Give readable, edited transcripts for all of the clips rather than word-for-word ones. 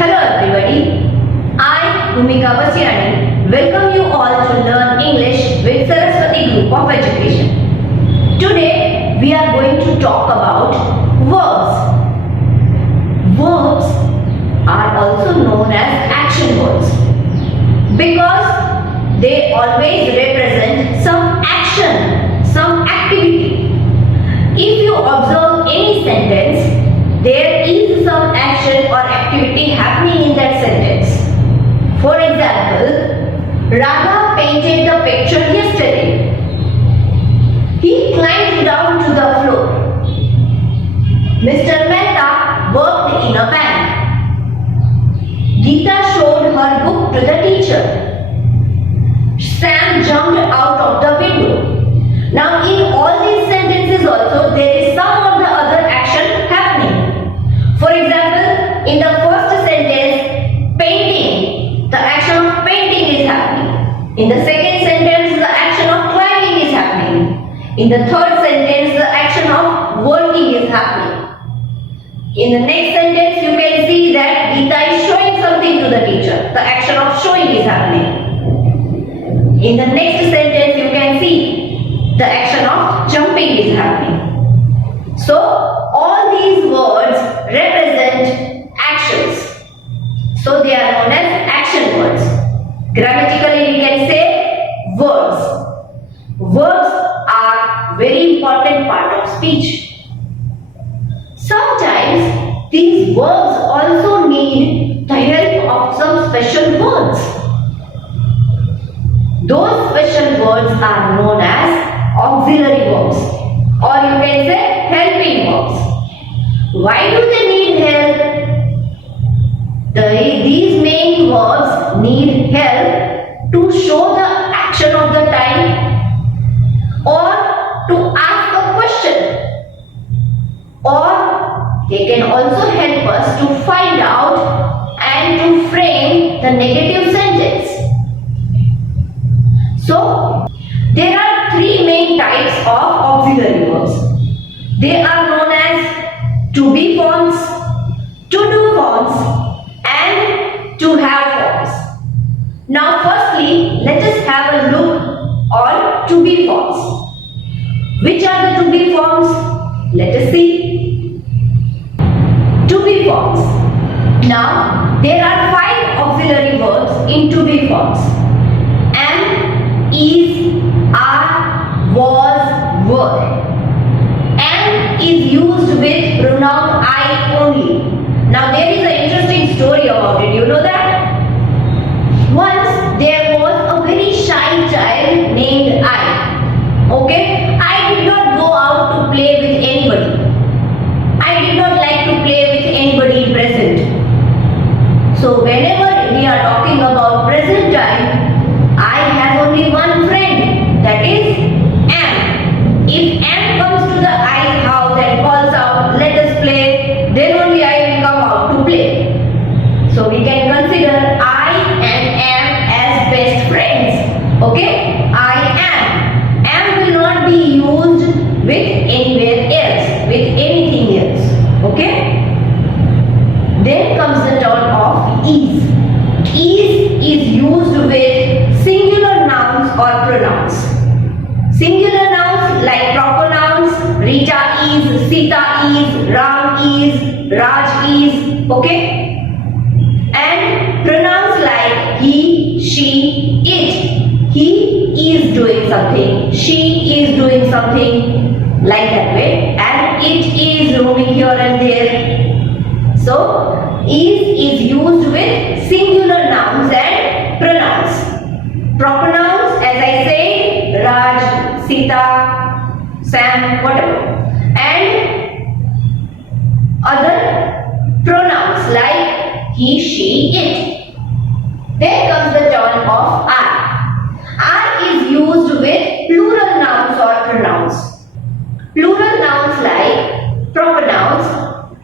Hello everybody, I, Bhumika Vasiani, welcome you all to learn English with Saraswati Group of Education. Today we are going to talk about verbs. Verbs are also known as action words because they always represent some action, some activity. If you observe any sentence, there is some action or activity happening in that sentence. For example, Radha painted the picture yesterday. He climbed down to the floor. Mr. Mehta worked in a bank. Geeta showed her book to the teacher. Sam jumped out of the window. Now in all these sentences also there is some or the other action happening. For example, in the first sentence, painting, the action of painting is happening. In the second sentence, the action of climbing is happening. In the third sentence, the action of working is happening. In the next sentence, you can see that Geeta is showing something to the teacher. The action of showing is happening. In the next sentence, you can see the action of jumping is happening. So, all these words represent actions. So, they are known as action words. Grammatically, we can say verbs. Verbs are very important part of speech. Sometimes, these verbs also need the help of some special words. Those special words are known as auxiliary verbs, or you can say helping verbs. Why do they need help? These main verbs need help to show the action of the time, or to ask a question, or they can also help us to find out and to frame the negative sentence. So, there are three main types of auxiliary verbs. They are known as to be forms, to do forms, and to have forms. Now, firstly, let us have a look on to be forms. Which are the to be forms? Let us see. To be forms. Now, there are 5 auxiliary verbs in to be forms. Am, is, are, was, were. Am is used with pronoun I only. Now there is an interesting story about it. You know that? Once there was a very shy child named I. Okay? I did not go out to play with anybody. I did not like to play with anybody present. So whenever we are talking about present time, I have only one friend, that is Am. If Am comes to the I's house and calls out, let us play, then only I will come out to play. So we can consider I and Am as best friends. Okay? I am. Am will not be used with anywhere else, with anything else. Okay? Then comes the turn of is. Is used with singular nouns or pronouns. Singular nouns like proper nouns, Rita is, Sita is, Ram is, Raj is, okay? And pronouns like he, she, it. He is doing something, she is doing something, like that way. And it is roaming here and there. So, is used with singular nouns and pronouns. Proper nouns, as I say, Raj, Sita, Sam, whatever. And other pronouns like he, she, it. Then comes the turn of are. Are is used with plural nouns or pronouns. Plural nouns like proper nouns,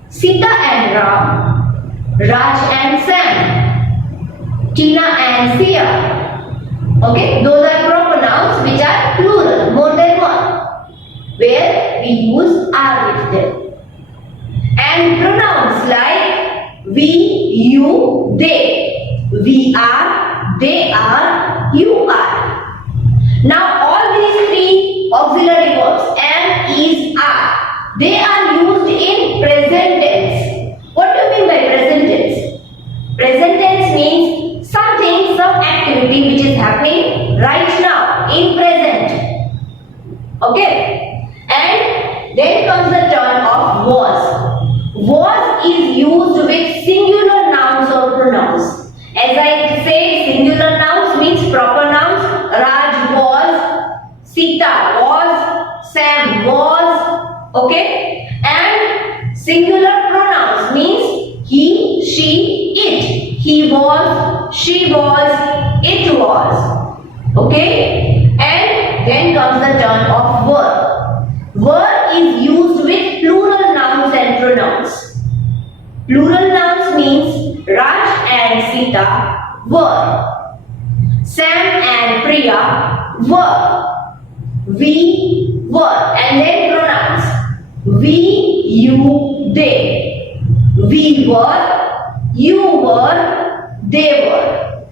Sita and Ram, Raj and Sam, Tina and Sia. Okay, those are proper nouns which are plural, more than one, where we use are with them. And pronouns like we, you, they are, you are. Now all these three auxiliary verbs am, is, are, they are used in present tense. What do you mean by present tense? Present tense means something, some activity which is happening right now in present. Okay? And then comes the turn of was. Was is used with singular nouns or pronouns. As I said, singular nouns means proper nouns. Raj was, Sita was, Sam was. Okay? And singular pronouns means he, she, it. He was, she was, it was. Okay? And then comes the turn of were. Were is used with plural nouns and pronouns. Plural nouns means Raj and Sita were. Sam and Priya were. We were. And then pronouns. We, you, they. We were, you were, they were.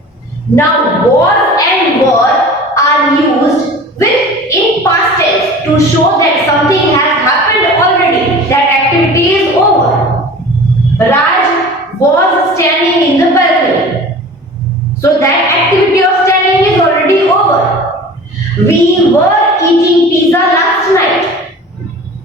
Now was and were are used with in past tense to show that something has happened already, that activity is over. Raj was standing in the balcony, so that activity of standing is already over. We were eating pizza last night,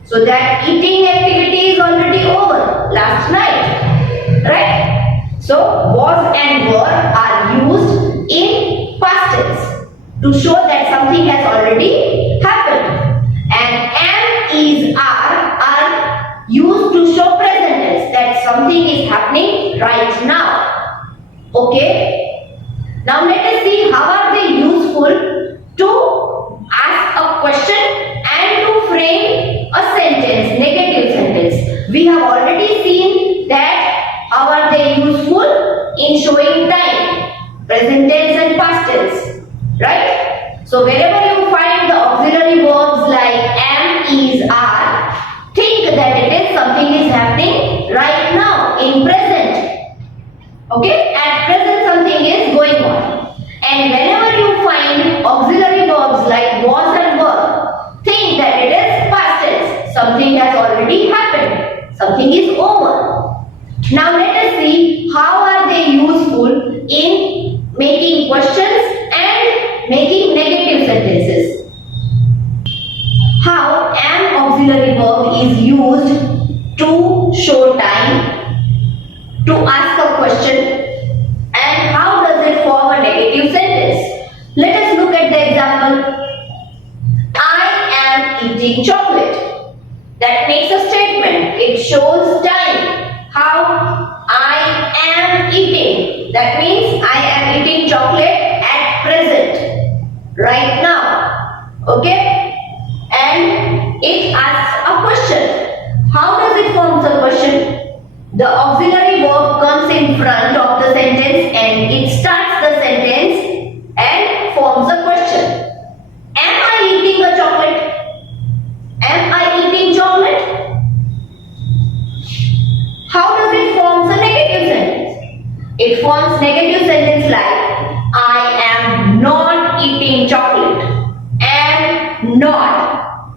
so that eating activity is already over last night, right? So was and were are used in past tense to show that something has already happened. And am, is, are used to show present tense, that something is happening right now. Okay? Now let us see how are they useful to ask a question and to frame a sentence, negative sentence. We have already seen that how are they useful in showing time, present tense and past tense. Right? So wherever you find the auxiliary verbs like am, is, are, think that it is something is happening right now in present. Okay? At present something is going on. And whenever you find auxiliary verbs like was and were, think that it is past tense. Something has already happened. Something is over. Now let us see how are they useful in making questions and making negative sentences. How an auxiliary verb is used to show time, to ask a question, and how does it form a negative sentence. Let us look at the example. I am eating chocolate. That makes a statement. It shows time. How I am eating. That means I am eating chocolate at present, right now. Okay? And it asks a question. How does it form the question? The auxiliary verb comes in front of the sentence and it starts the sentence and forms a question. Am I eating a chocolate? Am I eating chocolate? How does it form a negative sentence? It forms negative sentence like I am not eating chocolate. Am not.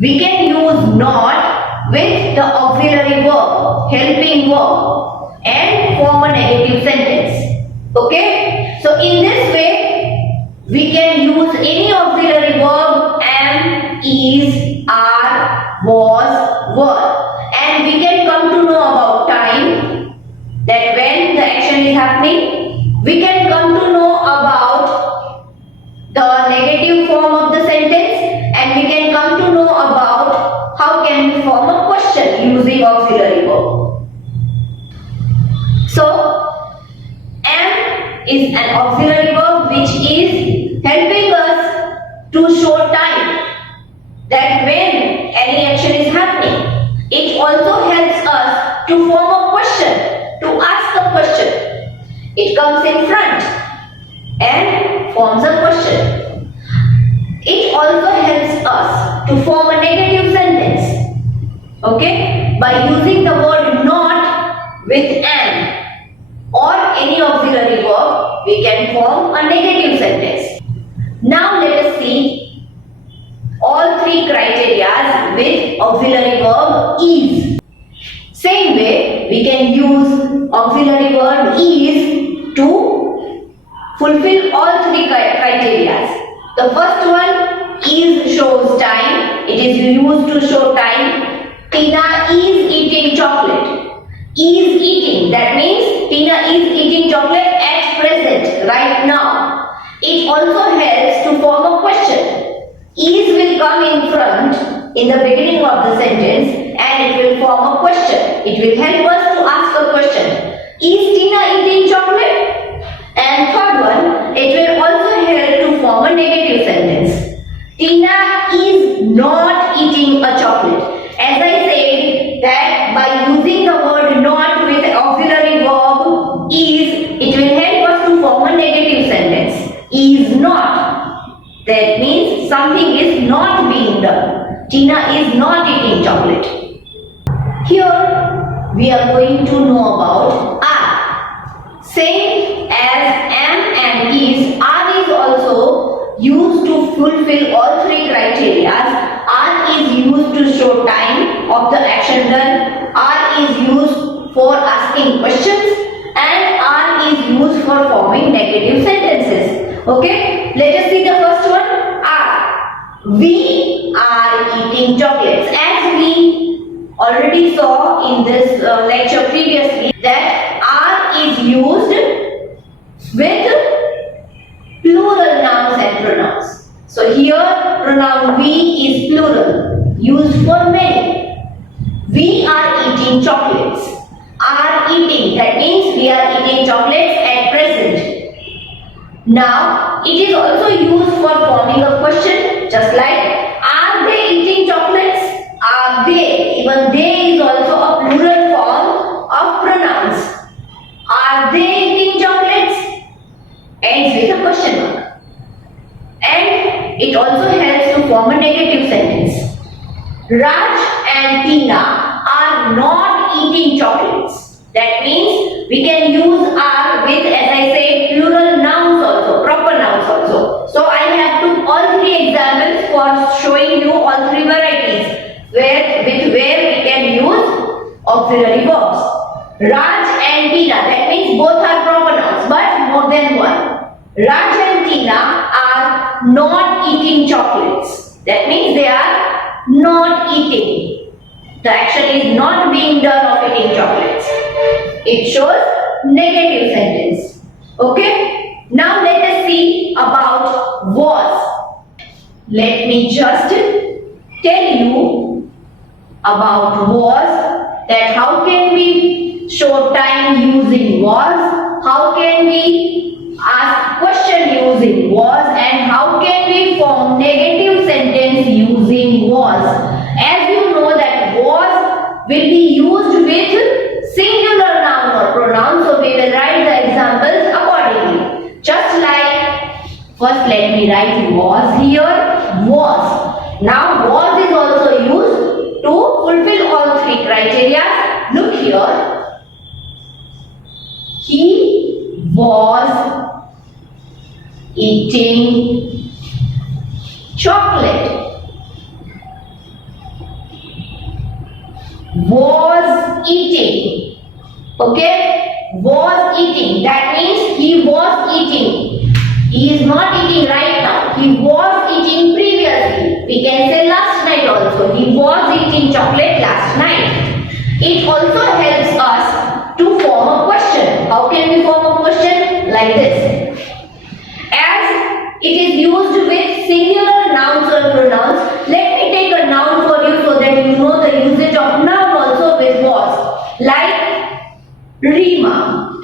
We can use not with the auxiliary verb, helping verb, and form a negative sentence. Okay? So in this way, we can use any auxiliary verb am, is, are, was, were. And we can come to know about time, that when the action is happening. We can come to know about the negative form of the sentence, and we can come to know about how can we form a question using auxiliary verb. So, am is an auxiliary verb which is helping us to show time, that when any action is happening. It also helps us to form a question, to ask a question. It comes in front and forms a question. It also helps us to form a negative sentence. Okay? By using the word not with an or any auxiliary verb, we can form a negative sentence. Now let us see all three criteria with auxiliary verb is. Same way, we can use auxiliary verb is to fulfill all three criteria. The first one is shows time. It is used to show time. Tina is eating chocolate. Is eating. That means Tina is eating chocolate at present, right now. It also helps to form a question. Is will come in front in the beginning of the sentence and it will form a question. It will help us to ask a question. Is Tina eating chocolate? And third one, it will also help to form a negative sentence. Tina is not eating a chocolate. As I said that by using the word not with auxiliary verb is, it will help us to form a negative sentence. Is not. That means something is not being done. Tina is not eating chocolate. Here we are going to know about are. Same as am and is, are is also used to fulfill all three criteria. Are is used to show time of the action done. Are is used for asking questions and are is used for forming negative sentences. Okay, let us see the first one. Are. We are eating chocolates. As we already saw in this lecture previously that are is used with plural nouns and pronouns. So here pronoun we is plural, used for many. We are eating chocolates. Are eating, that means we are eating chocolates at present. Now it is also used for forming a question, just like are they eating chocolates? Are they? Even they is also a plural form of pronouns. Are they eating chocolates? Ends with a question mark. And it also helps to form a negative sentence. Raj and Tina are not eating chocolates. That means we can use are with, as I said, plural nouns also, proper nouns also. So I have took all three examples for showing you all three varieties where we can use auxiliary verbs. Raj and Tina, that means both are proper nouns but more than one. Raj and Tina are not eating chocolates. That means they are not eating. The action is not being done of eating chocolates. It shows negative sentence. Okay. Now let us see about was. Let me just tell you about was, that how can we show time using was, how can we ask question using was, and how can we form negative sentence using was. As you know that was will be used with singular noun or pronoun, so we will write the examples accordingly. Just like, first let me write was here, was. Now was is also used to fulfill all three criteria. Look here. He was eating chocolate. Was eating. Okay? Was eating. That means he was eating. He is not eating right now. He was eating previously. We can say last night also. He was eating chocolate last night. It also helps us to form a question. How can we form a question? Like this. As it is used with singular nouns or pronouns, let me take a noun for you so that you know the usage of noun also with was. Like Rima.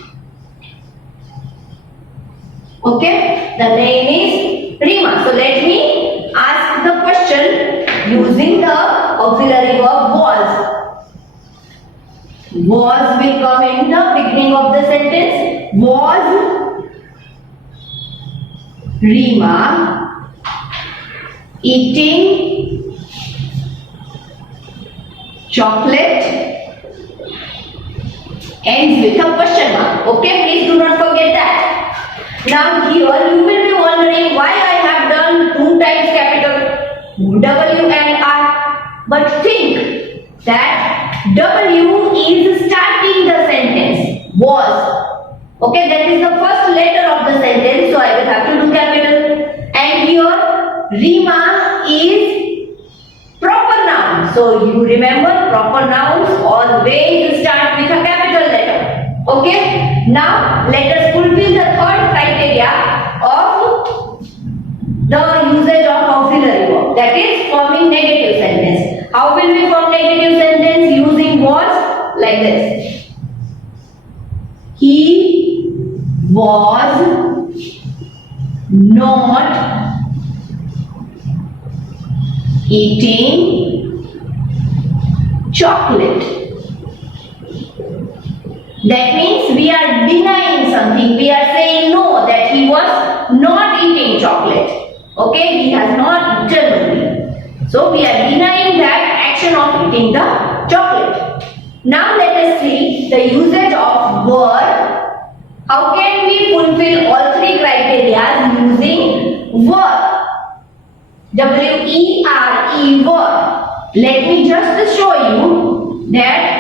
Okay, the name is Rima. So let me ask the question using the auxiliary verb was. Was will come in the beginning of the sentence. Was Rima eating chocolate? Ends with a question mark. Okay, please do not forget that. Now here you will be wondering why I have done 2 times capital W and R. But think that W is starting the sentence. Was. Okay, that is the first letter of the sentence. So I will have to do capital. And here Rima is proper noun. So you remember proper nouns always start with a capital letter. Okay. Now let us fulfill the third criteria of the usage of auxiliary verb, that is forming negative sentence. How will we form negative sentence using was? Like this. He was not eating chocolate. That means we are denying something. We are saying no, that he was not eating chocolate. Okay, he has not eaten only. So we are denying that action of eating the chocolate. Now let us see the usage of were. How can we fulfill all 3 criteria using were? W-E-R-E, were. Let me just show you that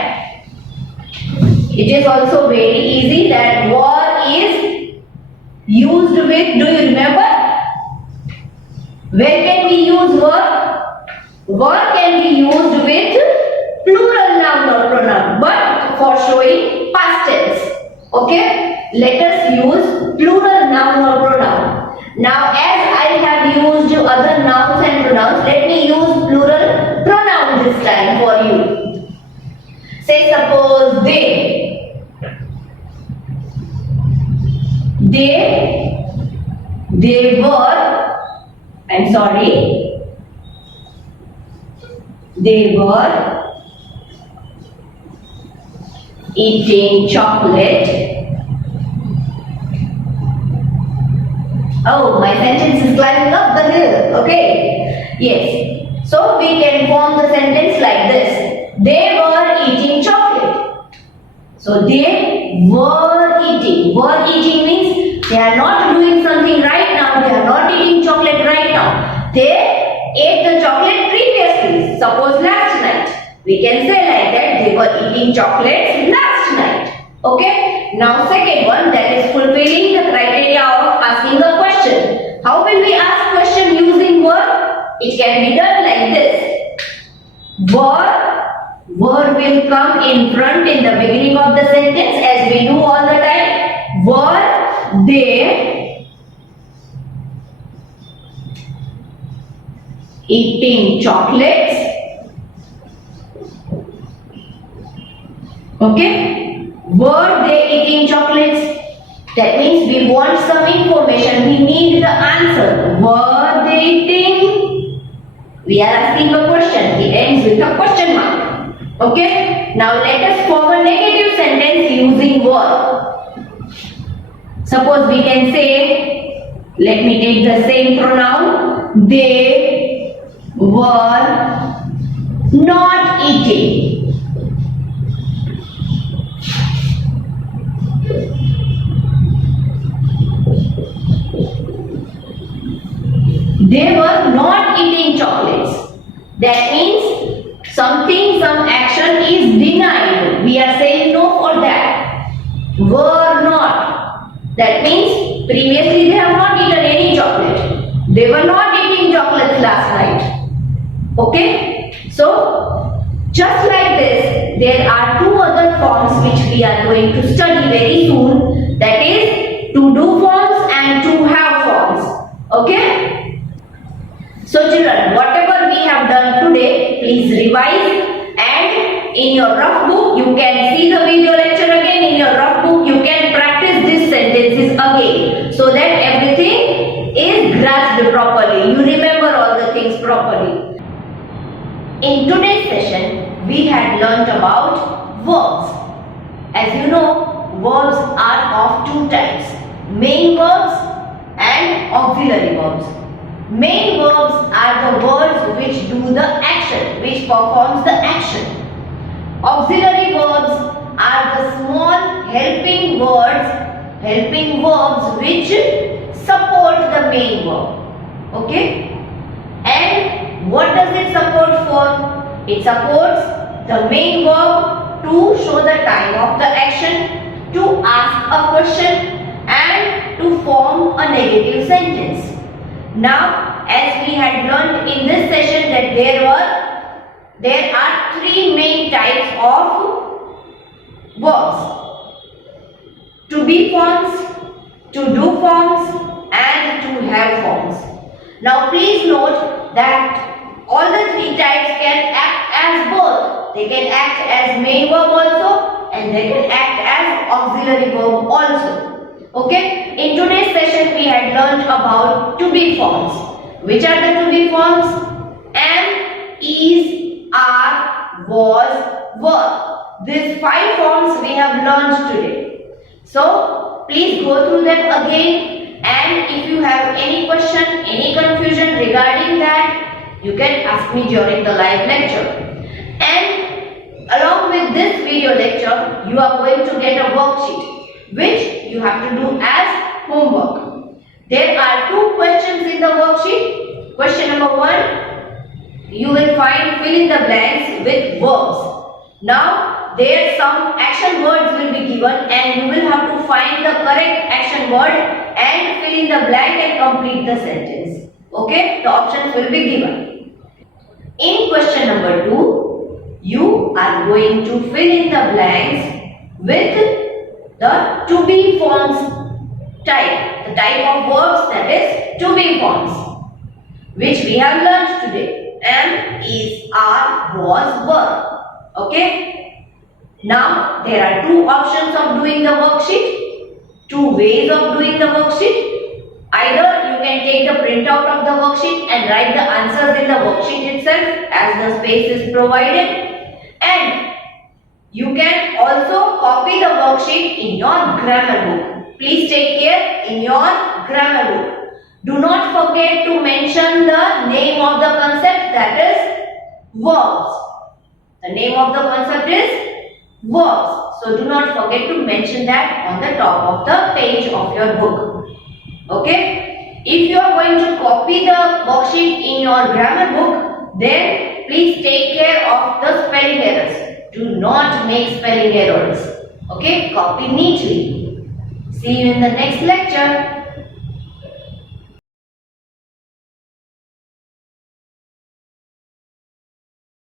it is also very easy, that were is used with, do you remember? Where can we use were? Were can be used with plural noun or pronoun, but for showing past tense. Okay? Let us use plural noun or pronoun. Now as I have used other nouns and pronouns, let me use plural pronoun this time for you. Say suppose they were, I'm sorry, they were eating chocolate. Oh, my sentence is climbing up the hill. Okay. Yes. So we can form the sentence like this. They were eating chocolate. So they were eating. Were eating means they are not doing something right now. They are not eating chocolate right now. They ate the chocolate previously. Suppose last night. We can say like that. They were eating chocolate last night. Okay. Now second one, that is fulfilling the criteria of asking a question. How will we ask question using were? It can be done like this. Were will come in front in the beginning of the sentence as we do all the time. Were they eating chocolates? Okay. Were they eating chocolates? That means we want some information. We need the answer. Were they eating? We are asking a question. It ends with a question mark. Okay. Now let us form a negative sentence using were. Suppose we can say, let me take the same pronoun. They were not eating. They were not eating chocolates. That means something, some action is denied. We are saying no for that. Were not. That means previously they have not eaten any chocolate. They were not eating chocolates last night. Okay? So, just like this, there are 2 other forms which we are going to study very soon. That is, to do forms and to have forms. Okay? So children, whatever we have done today, please revise, and in your rough book, you can see the video lecture again. In your rough book, you can practice these sentences again, so that everything is grasped properly. You remember all the things properly. In today's session, we had learnt about verbs. As you know, verbs are of 2 types, main verbs and auxiliary verbs. Main verbs are the words which do the action, which performs the action. Auxiliary verbs are the small helping words helping verbs which support the main verb. Okay? And what does it support for? It supports the main verb to show the time of the action, to ask a question, and to form a negative sentence. Now, as we had learned in this session that there are three main types of verbs: to be forms, to do forms, and to have forms. Now please note that all the three types can act as both. They can act as main verb also and they can act as auxiliary verb also. Okay, in today's session we had learned about to be forms. Which are the to be forms? Am, is, are, was, were. These 5 forms we have learned today. So please go through them again, and if you have any question, any confusion regarding that, you can ask me during the live lecture. And along with this video lecture, you are going to get a worksheet which you have to do as homework. There are 2 questions in the worksheet. Question number 1, you will find fill in the blanks with verbs. Now there some action words will be given and you will have to find the correct action word and fill in the blank and complete the sentence. Okay, the options will be given. In question number 2, you are going to fill in the blanks with the to be forms type, the type of verbs that is to be forms, which we have learned today: am, is, are, was, were. Okay. Now there are 2 options of doing the worksheet, 2 ways of doing the worksheet. Either you can take the printout of the worksheet and write the answers in the worksheet itself as the space is provided, and you can also copy the worksheet in your grammar book. Please take care in your grammar book. Do not forget to mention the name of the concept, that is verbs. The name of the concept is verbs. So do not forget to mention that on the top of the page of your book. Okay? If you are going to copy the worksheet in your grammar book, then please take care of the spelling errors. Do not make spelling errors. Okay? Copy neatly. See you in the next lecture.